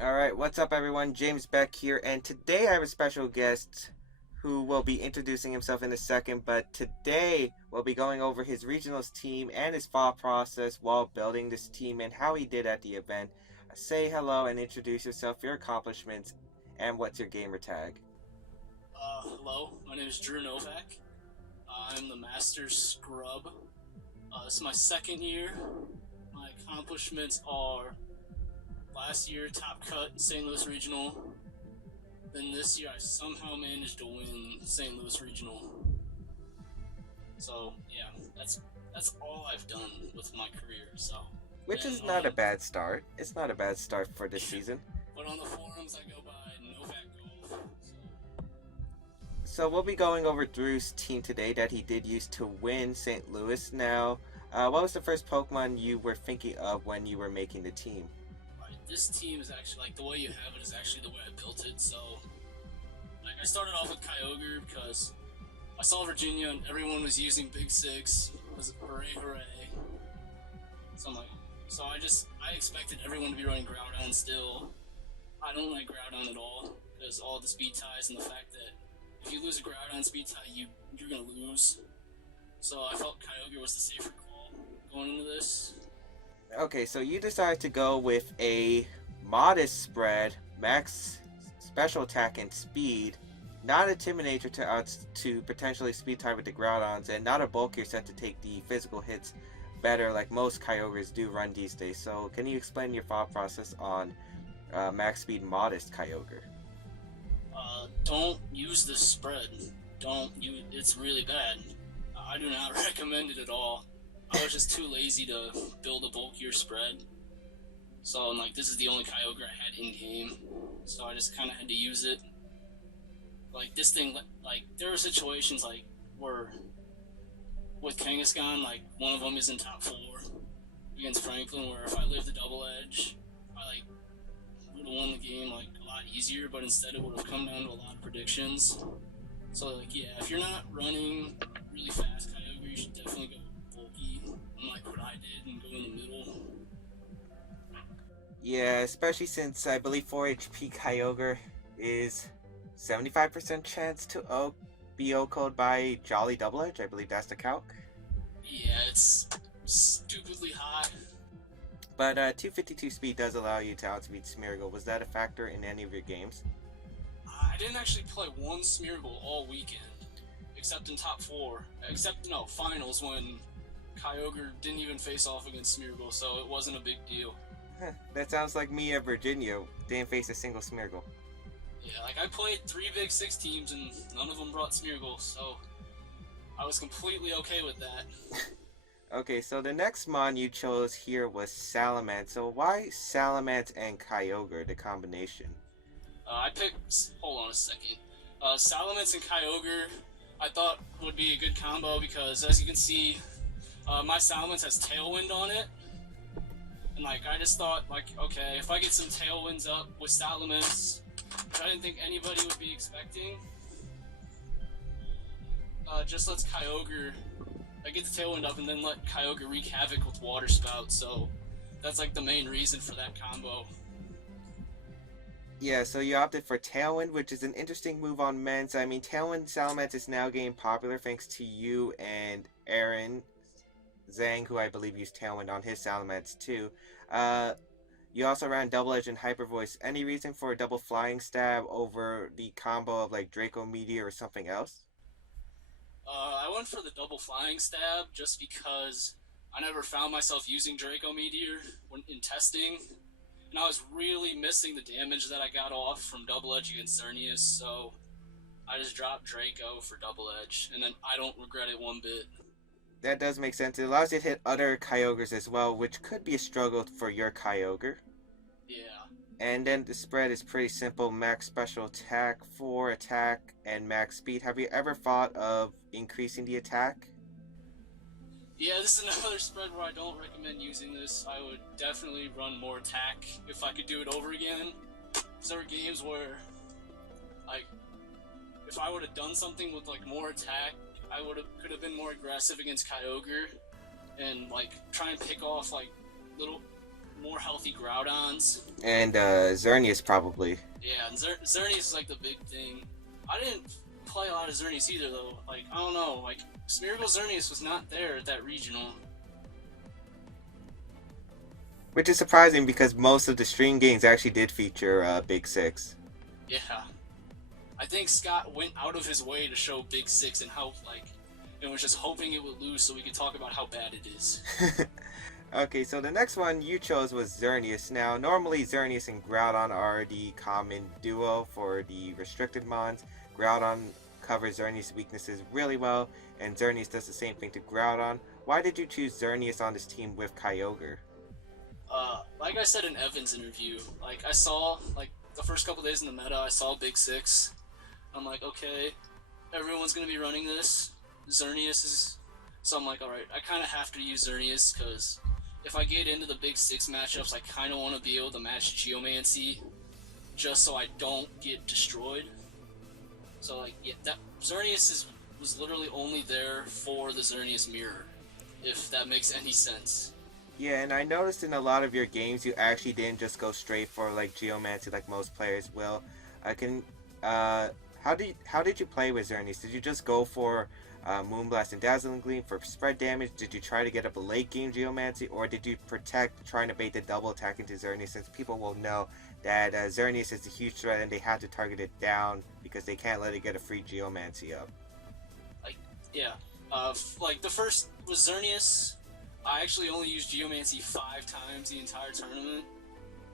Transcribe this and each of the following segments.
Alright, what's up everyone? James Beck here, and today I have a special guest who will be introducing himself in a second, but today we'll be going over his regionals team and his thought process while building this team and how he did at the event. Say hello and introduce yourself, your accomplishments, and what's your gamer tag. Hello, my name is Drew Nowak. I'm the Master Scrub. This is my second year. My accomplishments are last year top cut St. Louis Regional. Then this year I somehow managed to win St. Louis Regional. So yeah, that's all I've done with my career. So Which then is not a bad start. It's not a bad start for this season. but on the forums I go by Nowak Golf. So we'll be going over Drew's team today that he did use to win St. Louis. Now, what was the first Pokemon you were thinking of when you were making the team? Right, this team is actually like the way you have it is actually the way I built it. So like I started off with Kyogre because I saw Virginia and everyone was using Big Six. It was hooray hooray. So I'm like, I expected everyone to be running Groudon still. I don't like Groudon at all because all the speed ties and the fact that if you lose a Groudon speed tie, you're gonna lose. So I felt Kyogre was the safer call going into this. Okay, so you decided to go with a modest spread, max special attack and speed, not a Timid Nature to potentially speed type with the Groudons, and not a bulkier set to take the physical hits better like most Kyogres do run these days. So can you explain your thought process on max speed modest Kyogre? Don't use this spread. It's really bad. I do not recommend it at all. I was just too lazy to build a bulkier spread. So, like, this is the only Kyogre I had in game. So I just kind of had to use it. Like, this thing, like, there were situations, like, where with Kangaskhan, like, one of them is in top 4 against Franklin, where if I lived the double edge, I, like, would have won the game, like, a lot easier, but instead it would have come down to a lot of predictions. So, like, yeah, if you're not running really fast Kyogre, you should definitely go bulky, unlike what I did, and go in the middle. Yeah, especially since I believe 4 HP Kyogre is 75% chance to be O-code by Jolly Double Edge. I believe that's the calc. Yeah, it's stupidly high. But 252 speed does allow you to outspeed Smeargle. Was that a factor in any of your games? I didn't actually play one Smeargle all weekend, except in top 4. Finals when Kyogre didn't even face off against Smeargle, so it wasn't a big deal. That sounds like me at Virginia. Didn't face a single Smeargle. Yeah, like I played 3 Big 6 teams and none of them brought Smeargle, so I was completely okay with that. Okay, so the next mon you chose here was Salamence. So why Salamence and Kyogre, the combination? I picked. Hold on a second. Salamence and Kyogre, I thought would be a good combo because, as you can see, my Salamence has Tailwind on it, and like I just thought, like, okay, if I get some Tailwinds up with Salamence, which I didn't think anybody would be expecting, just lets Kyogre. I get the Tailwind up and then let Kyogre wreak havoc with Water Spout. So that's like the main reason for that combo. Yeah, so you opted for Tailwind, which is an interesting move on men's. I mean, Tailwind Salamence is now getting popular thanks to you and Aaron Zhang, who I believe used Tailwind on his Salamence too. You also ran Double Edge and Hyper Voice. Any reason for a double flying stab over the combo of like Draco Meteor or something else? I went for the double flying stab just because I never found myself using Draco Meteor when in testing, and I was really missing the damage that I got off from Double Edge against Xerneas, so I just dropped Draco for Double Edge, and then I don't regret it one bit. That does make sense. It allows you to hit other Kyogres as well, which could be a struggle for your Kyogre. Yeah. And then the spread is pretty simple. Max special attack, 4 attack, and max speed. Have you ever thought of increasing the attack? Yeah, this is another spread where I don't recommend using this. I would definitely run more attack if I could do it over again. There were games where, like, if I would have done something with, like, more attack, I could have been more aggressive against Kyogre and, like, try and pick off, like, little more healthy Groudons. And Xerneas probably. Yeah, and Xerneas is like the big thing. I didn't play a lot of Xerneas either, though. Like, I don't know, like, Smeargle Xerneas was not there at that regional. Which is surprising because most of the stream games actually did feature Big Six. Yeah. I think Scott went out of his way to show Big Six and how, like, and was just hoping it would lose so we could talk about how bad it is. Okay, so the next one you chose was Xerneas. Now, normally Xerneas and Groudon are the common duo for the restricted mons. Groudon covers Xerneas' weaknesses really well, and Xerneas does the same thing to Groudon. Why did you choose Xerneas on this team with Kyogre? Like I said in Evan's interview, like, I saw, like, the first couple days in the meta, I saw Big Six. I'm like, okay, everyone's gonna be running this. Xerneas is... So I'm like, alright, I kind of have to use Xerneas, because if I get into the Big Six matchups, I kind of want to be able to match Geomancy, just so I don't get destroyed. So, like, yeah, that Xerneas was literally only there for the Xerneas mirror, if that makes any sense. Yeah, and I noticed in a lot of your games you actually didn't just go straight for like Geomancy like most players will. How did you play with Xerneas? Did you just go for Moonblast and Dazzling Gleam for spread damage? Did you try to get up a late game Geomancy, or did you protect trying to bait the double attack into Xerneas, since people will know that Xerneas is a huge threat and they have to target it down because they can't let it get a free Geomancy up? Like, yeah, like the first was Xerneas. I actually only used Geomancy 5 times the entire tournament,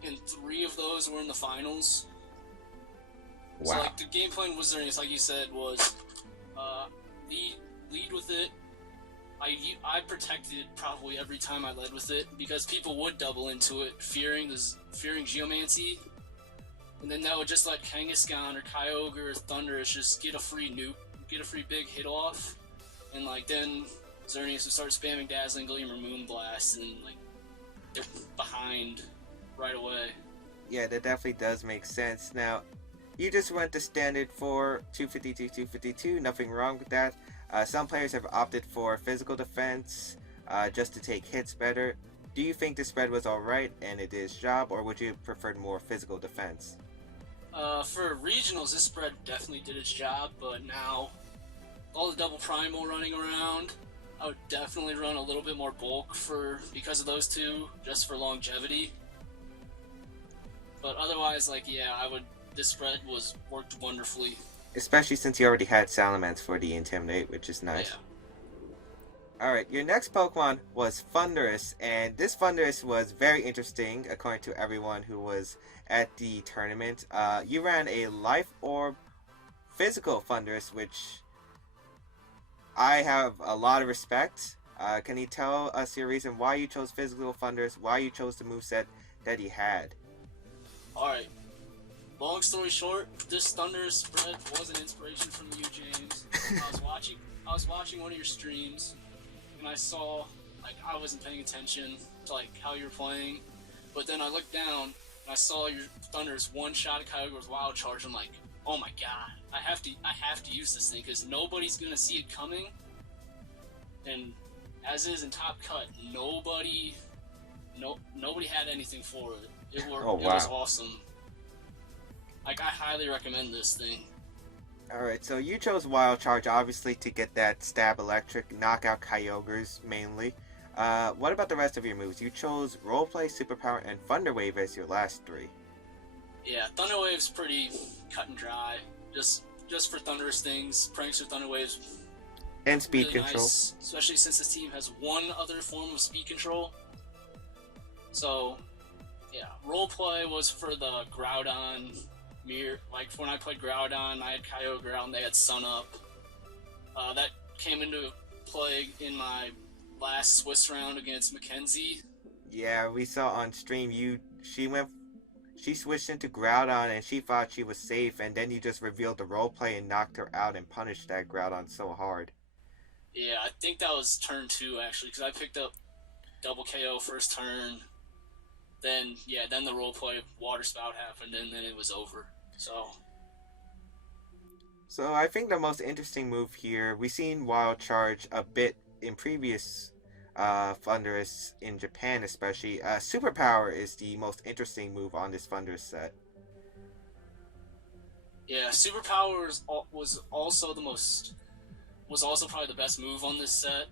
and 3 of those were in the finals. Wow. So, like, the game plan with Xerneas, like you said, was lead with it. I protected probably every time I led with it, because people would double into it, fearing Geomancy, and then that would just let Kangaskhan or Kyogre or Thundurus just get a free nuke, get a free big hit off, and like then Xerneas would start spamming Dazzling Gleam or Moonblast, and like they're behind right away. Yeah, that definitely does make sense. Now, you just went the standard for 252, 252, nothing wrong with that. Some players have opted for physical defense just to take hits better. Do you think the spread was alright and it did its job, or would you prefer more physical defense? For regionals, this spread definitely did its job, but now all the double primal running around, I would definitely run a little bit more bulk because of those two, just for longevity. But otherwise, like, yeah, this spread worked wonderfully. Especially since you already had Salamence for the Intimidate, which is nice. Yeah. Alright, your next Pokemon was Thundurus, and this Thundurus was very interesting according to everyone who was at the tournament. You ran a Life Orb physical Thundurus, which I have a lot of respect. Can you tell us your reason why you chose physical Thundurus, why you chose the moveset that he had? Alright. Long story short, this Thundurus spread was an inspiration from you, James. I was watching one of your streams, and I saw, like, I wasn't paying attention to, like, how you were playing, but then I looked down, and I saw your Thundurus one-shot Kyogre with Wild Charge. I'm like, oh my god, I have to use this thing, because nobody's gonna see it coming, and as is in Top Cut, nobody had anything for it. It worked. Oh, wow. It was awesome. Like, I highly recommend this thing. Alright, so you chose Wild Charge, obviously, to get that Stab Electric, knock out Kyogres, mainly. What about the rest of your moves? You chose Roleplay, Superpower, and Thunder Wave as your last 3. Yeah, Thunder Wave's pretty cut and dry. Just for Thunderous things, Prankster Thunder Wave's and Speed really Control. Nice, especially since this team has one other form of Speed Control. So, yeah, Roleplay was for the Groudon mirror. Like, when I played Groudon, I had Kyogre out and they had Sun Up. That came into play in my last Swiss round against Mackenzie. Yeah, we saw on stream she switched into Groudon and she thought she was safe, and then you just revealed the roleplay and knocked her out and punished that Groudon so hard. Yeah, I think that was turn 2 actually, because I picked up double KO first turn. Then the roleplay Water Spout happened, and then it was over. So I think the most interesting move here, we've seen Wild Charge a bit in previous Thundurus in Japan, especially. Superpower is the most interesting move on this Thundurus set. Yeah, Superpower was also the most was also probably the best move on this set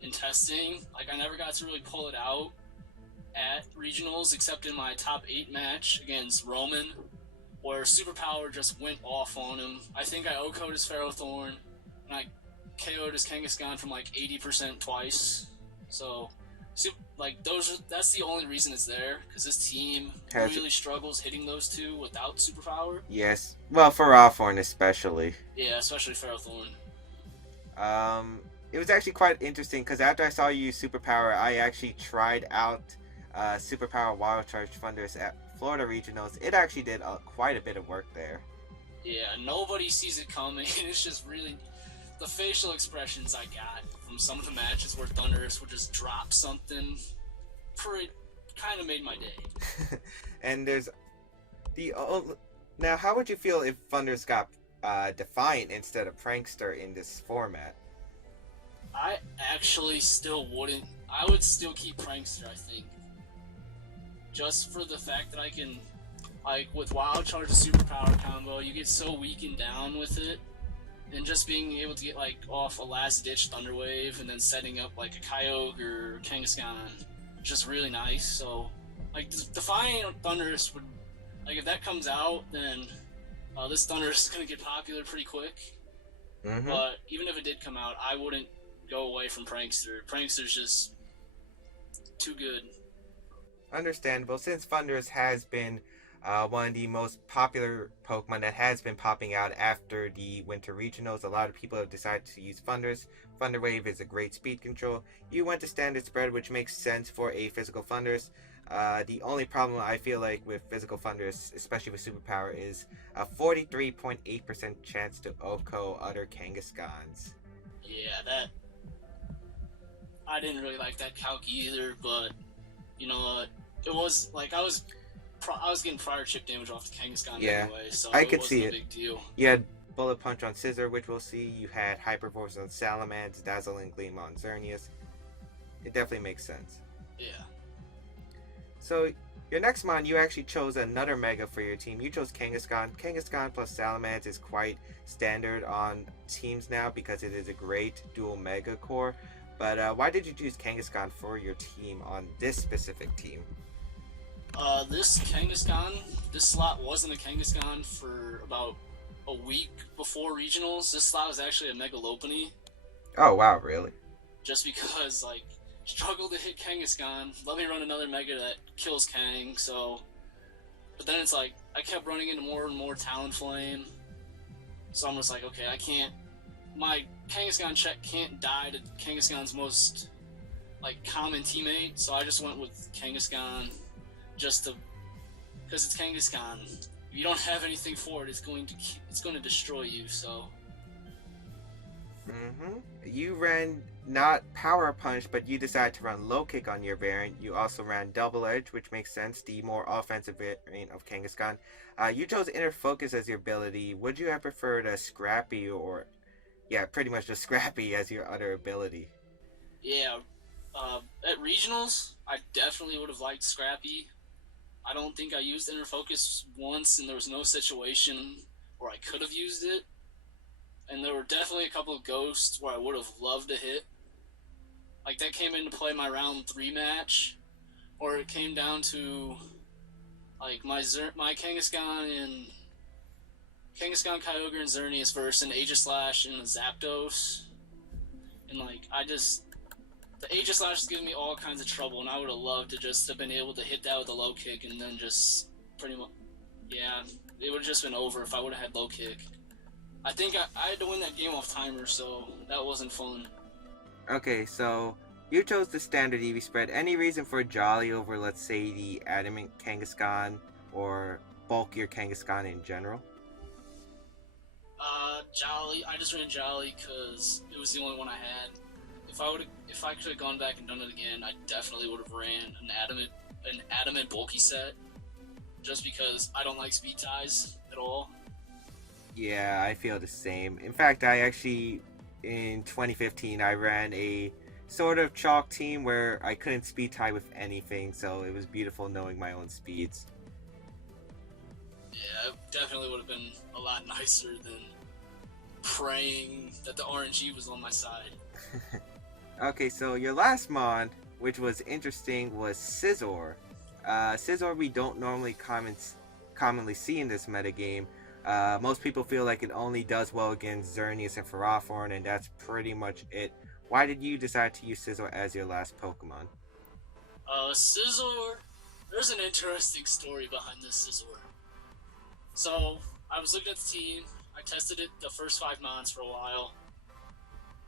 in testing. Like I never got to really pull it out at regionals except in my top 8 match against Roman, where Superpower just went off on him. I think I OHKO'd his Ferrothorn, and I KO'd his Kangaskhan from like 80% twice. So, that's the only reason it's there, because this team really struggles hitting those two without Superpower. Yes, well, for Ferrothorn especially. Yeah, especially Ferrothorn. It was actually quite interesting, because after I saw you use Superpower, I actually tried out Superpower Wild Charge Thundurus at Florida Regionals. It actually did quite a bit of work there. Yeah, nobody sees it coming. It's just really the facial expressions I got from some of the matches where Thundurus would just drop something. Kind of made my day. And there's now, how would you feel if Thundurus got Defiant instead of Prankster in this format? I actually still wouldn't. I would still keep Prankster, I think. Just for the fact that I can, like, with Wild Charge and Superpower combo, you get so weakened down with it. And just being able to get, like, off a last-ditch Thunder Wave and then setting up, like, a Kyogre or Kangaskhan, just really nice. So, like, Defiant Thundurus would, like, if that comes out, then this Thundurus is going to get popular pretty quick. Mm-hmm. But even if it did come out, I wouldn't go away from Prankster. Prankster's just too good. Understandable, since Thundurus has been one of the most popular Pokemon that has been popping out after the Winter Regionals. A lot of people have decided to use Thundurus. Thunder Wave is a great speed control. You went to standard spread, which makes sense for a physical Thundurus. The only problem I feel like with physical Thundurus, especially with Superpower, is a 43.8% chance to OHKO other Kangaskhan's. Yeah, that... I didn't really like that calc either, but, you know what? It was, like, I was getting prior chip damage off the Kangaskhan anyway, so I it could wasn't see a it. big deal. You had Bullet Punch on Scizor, which we'll see. You had Hyper Force on Salamence, Dazzling Gleam on Xerneas. It definitely makes sense. Yeah. So, your next mon, you actually chose another Mega for your team. You chose Kangaskhan. Kangaskhan plus Salamence is quite standard on teams now because it is a great dual Mega core. But why did you choose Kangaskhan for your team on this specific team? This Kangaskhan, this slot wasn't a Kangaskhan for about a week before regionals. This slot was actually a Mega Lopunny. Oh, wow, really? Just because, like, struggled to hit Kangaskhan. Let me run another Mega that kills Kang, so... But then it's like, I kept running into more and more Talonflame. So I'm just like, okay, I can't... My Kangaskhan check can't die to Kangaskhan's most, like, common teammate, so I just went with Kangaskhan just to... Because it's Kangaskhan. If you don't have anything for it, it's going to destroy you, so... Mm-hmm. You ran not Power Punch, but you decided to run Low Kick on your variant. You also ran Double Edge, which makes sense, the more offensive variant of Kangaskhan. You chose Inner Focus as your ability. Would you have preferred a Scrappy or... Yeah, pretty much just Scrappy as your other ability? Yeah. At Regionals, I definitely would have liked Scrappy. I don't think I used Inner Focus once, and there was no situation where I could have used it. And there were definitely a couple of Ghosts where I would have loved to hit. Like, that came into play my round 3 match, or it came down to, like, my Kangaskhan and Kangaskhan, Kyogre, and Xerneas versus an Aegislash and a Zapdos. And, like, the Aegislash is giving me all kinds of trouble, and I would have loved to just have been able to hit that with a low kick and then just pretty much, yeah, it would have just been over if I would have had low kick. I think I had to win that game off timer, so that wasn't fun. Okay, so you chose the standard EV spread. Any reason for Jolly over, let's say, the Adamant Kangaskhan or bulkier Kangaskhan in general? Jolly. I just ran Jolly because it was the only one I had. If I could have gone back and done it again, I definitely would have ran an Adamant bulky set. Just because I don't like speed ties at all. Yeah, I feel the same. In fact, I actually, in 2015, I ran a sort of chalk team where I couldn't speed tie with anything, so it was beautiful knowing my own speeds. Yeah, it definitely would have been a lot nicer than praying that the RNG was on my side. Okay, so your last mod, which was interesting, was Scizor. Scizor we don't normally commonly see in this metagame. Most people feel like it only does well against Xerneas and Ferrothorn, and that's pretty much it. Why did you decide to use Scizor as your last Pokemon? Scizor, there's an interesting story behind this Scizor. So, I was looking at the team, I tested it the first 5 months for a while,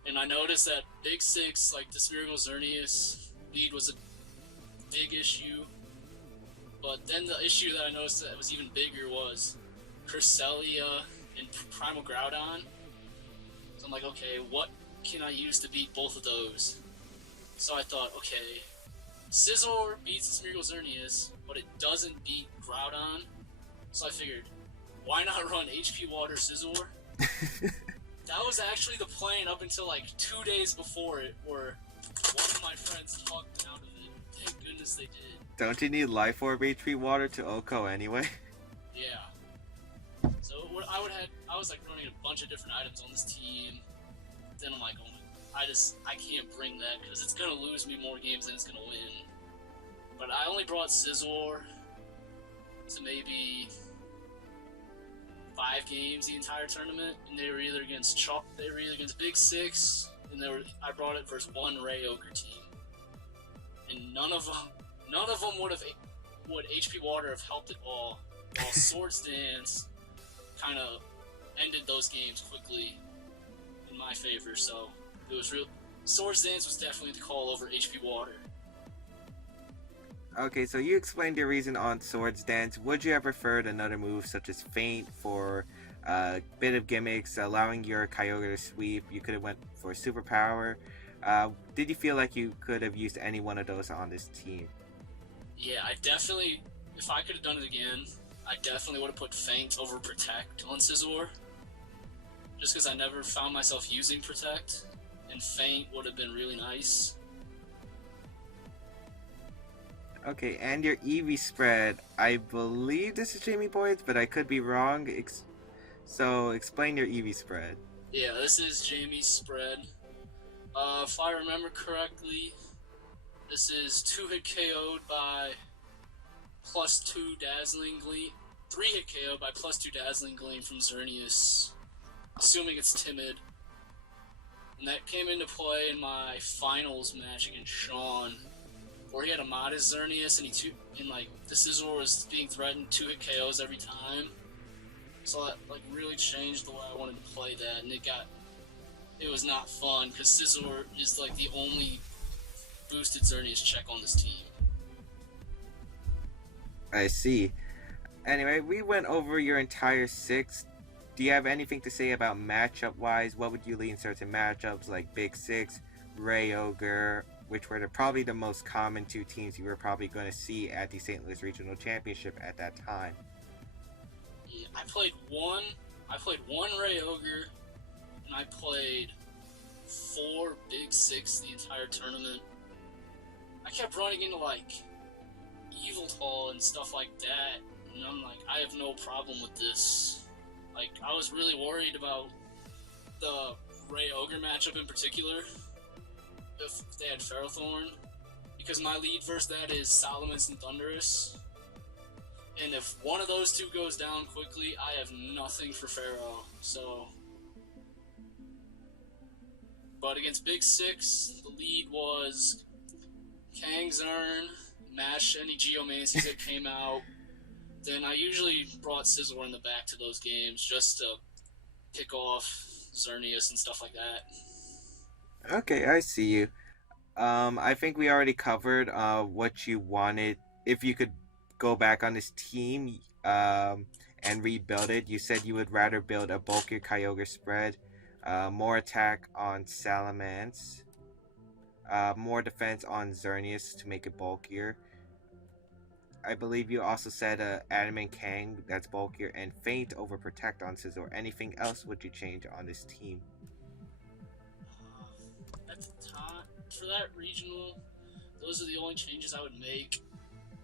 and I noticed that Big 6, like the Spherical Xerneas lead was a big issue, but then the issue that I noticed that was even bigger was Cresselia and Primal Groudon. So I'm like, okay, what can I use to beat both of those? So I thought, okay, Scizor beats the Spherical Xerneas, but it doesn't beat Groudon. So I figured, why not run HP Water Scizor? That was actually the plan up until like 2 days before it, where one of my friends talked me out of it. Thank goodness they did. Don't you need Life Orb HP Water to OHKO anyway? Yeah. So what I was like running a bunch of different items on this team. Then I'm like, oh my, I can't bring that because it's gonna lose me more games than it's gonna win. But I only brought Scizor to maybe 5 games the entire tournament, and they were either against Big 6, and I brought it versus one Ray Ogre team, and none of them would HP Water have helped at all. While Swords Dance kind of ended those games quickly in my favor, so it was real. Swords Dance was definitely the call over HP Water. Okay, so you explained your reason on Swords Dance. Would you have preferred another move such as Feint for a bit of gimmicks, allowing your Kyogre to sweep? You could have went for Superpower. Did you feel like you could have used any one of those on this team? Yeah, if I could have done it again, I definitely would have put Feint over Protect on Scizor. Just because I never found myself using Protect, and Feint would have been really nice. Okay, and your EV spread. I believe this is Jamie Boyd's, but I could be wrong. So explain your EV spread. Yeah, this is Jamie's spread. If I remember correctly, this is 2-hit KO'd by +2 Dazzling Gleam. 3-hit KO'd by +2 Dazzling Gleam from Xerneas, assuming it's Timid. And that came into play in my finals match against Sean, where he had a modest Xerneas, and the Scizor was being threatened 2-hit KOs every time. So that really changed the way I wanted to play that, and it was not fun because Scizor is the only boosted Xerneas check on this team. I see. Anyway, we went over your entire 6. Do you have anything to say about matchup-wise? What would you lean certain matchups like Big 6, Ray Ogre, which were probably the most common 2 teams you were probably going to see at the St. Louis Regional Championship at that time? Yeah, I played one Ray Ogre, and I played 4 Big 6 the entire tournament. I kept running into Yveltal and stuff like that, and I'm like, I have no problem with this. I was really worried about the Ray Ogre matchup in particular, if they had Ferrothorn, because my lead versus that is Salamence and Thundurus, and if one of those 2 goes down quickly, I have nothing for Ferro, so... But against Big 6, the lead was Kangaskhan, mash any Geomancies that came out. Then I usually brought Scizor in the back to those games just to pick off Xerneas and stuff like that. Okay, I see you. I think we already covered what you wanted. If you could go back on this team and rebuild it, you said you would rather build a bulkier Kyogre spread, more attack on Salamence, more defense on Xerneas to make it bulkier. I believe you also said Adamant Kang that's bulkier, and Feint over Protect on Scizor. Anything else would you change on this team? for that regional, those are the only changes I would make.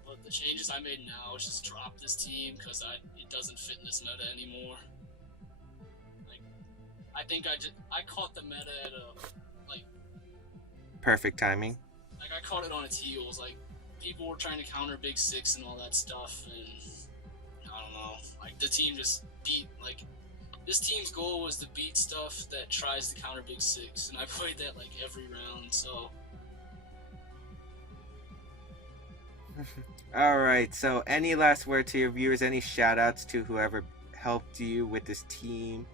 But the changes I made now is just drop this team because it doesn't fit in this meta anymore. Like, I think I caught the meta at a Perfect timing. like I caught it on its heels. Like people were trying to counter Big Six and all that stuff, and I don't know. Like the team just beat this team's goal was to beat stuff that tries to counter Big Six, and I played that like every round. So All right. So, any last word to your viewers? Any shout outs to whoever helped you with this team?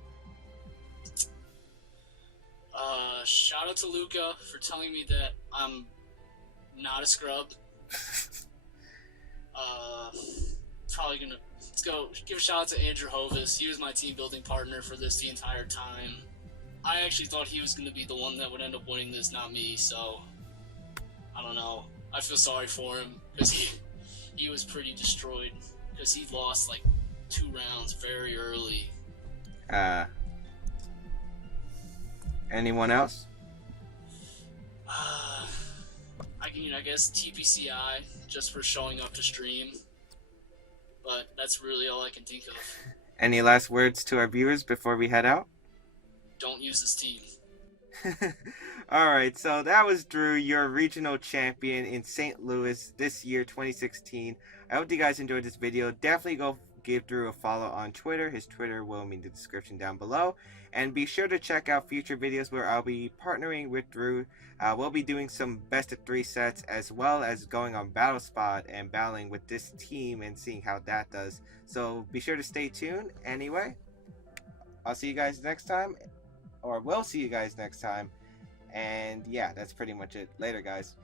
shout out to Luca for telling me that I'm not a scrub. Probably gonna let's go give a shout out to Andrew Hovis. He was my team building partner for this the entire time. I actually thought he was gonna be the one that would end up winning this, not me. So I don't know. I feel sorry for him because he was pretty destroyed because he lost like 2 rounds very early. Anyone else? I guess TPCI just for showing up to stream, but that's really all I can think of. Any last words to our viewers before we head out? Don't use this team. Alright, so that was Drew, your regional champion in St. Louis this year, 2016. I hope you guys enjoyed this video. Definitely go give Drew a follow on Twitter. His Twitter will be in the description down below. And be sure to check out future videos where I'll be partnering with Drew. We'll be doing some best of 3 sets as well as going on Battle Spot and battling with this team and seeing how that does. So be sure to stay tuned. Anyway, I'll see you guys next time. Or we'll see you guys next time. And yeah, that's pretty much it. Later, guys.